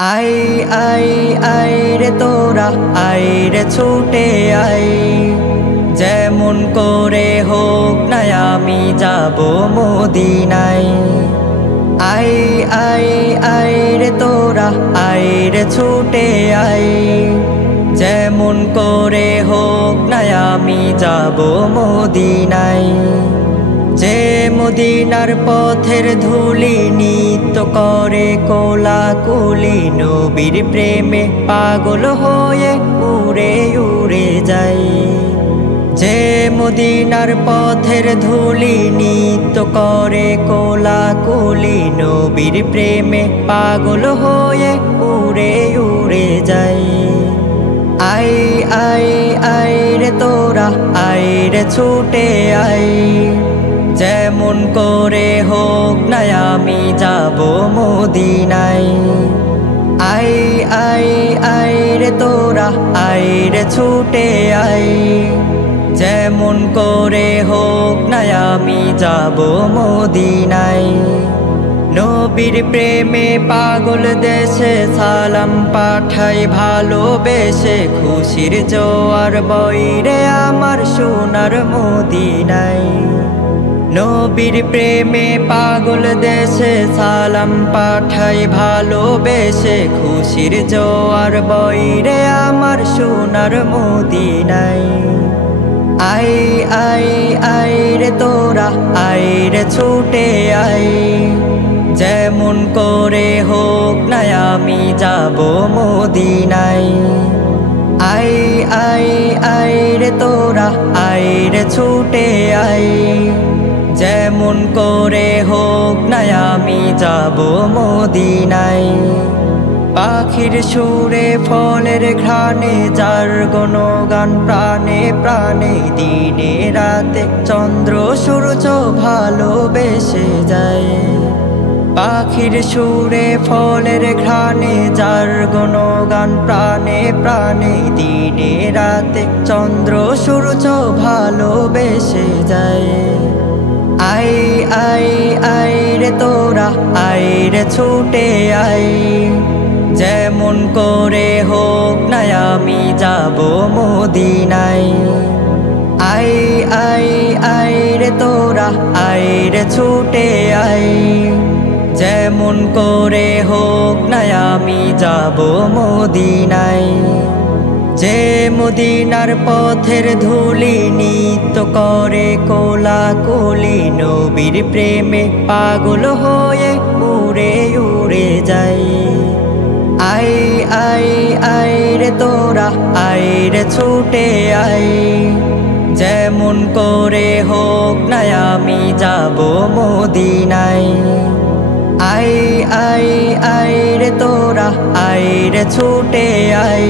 I I I রে তোরা I রে ছুটে আই, যেমন করে হোক না আমি যাব মদিনায়। আই আই আই রে তোরা আই রে ছুটে আই, যেমন করে হোক না আমি যাব মদিনায়। যে মদিনার পথের ধুলি নিত্য করে কোলাকুলি, নবীর প্রেমে পাগল হয়ে উড়ে উড়ে যায়। যে মদিনার পথের ধুলি নিত্য করে কোলাকুলি, নবীর প্রেমে পাগল হয়ে উড়ে উড়ে যায়। আই আই আই রে তোরা আই রে ছুটে আই, যেমন করে হোক না আমি যাব মদিনায়। আই আই আই রে তোরা আই রে ছুটে আই, যেমন করে হোক না আমি যাব মদিনায়। নবীর প্রেমে পাগল দেশে সালাম পাঠাই ভালোবেসে, খুশির জোয়ার বইরে আমার সোনার মদিনায়। নবীর প্রেমে পাগল দেশে সালাম পাঠাই ভালোবেসে, খুশির জোয়ার বইরে আমার সোনার মদিনায়। আই আই আই রে তোরা আই রে ছুটে আই, যেমন করে হোক না আমি যাব মদিনায়। আই আই আই রে তোরা আই রে ছুটে আই, যেমন করে হোক না আমি যাব মদিনায়। পাখির সুরে ফলের ঘ্রাণে যার গুণগান প্রাণে প্রাণে, দিনে রাতে চন্দ্র সূর্য ভালোবেসে যায়। পাখির সুরে ফলের ঘ্রাণে যার গুণগান প্রাণে প্রাণে, দিনে রাতে চন্দ্র সূর্য ভালোবেসে যায়। আই আই আই রে তোরা আই রে ছুটে আই, যেমন করে হোক না আমি যাব মদিনায়। আই আই আই রে তোরা আই রে ছুটে আই, যেমন করে হোক না আমি যাব মদিনায়। যে মদিনার পথের ধুলি নিত্য করে কোলাকুলি, নবীর প্রেমে পাগল হয়ে উড়ে উড়ে যায়। আই আই আই রে তোরা আই রে ছুটে আই, যেমন করে হোক না আমি যাব মদিনায়। আই আই আই রে তোরা আই রে ছুটে আই,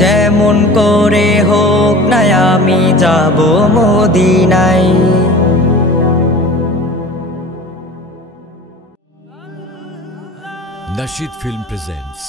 যেমন করে হোক না আমি যাব মদিনায়। Nasheed Film presents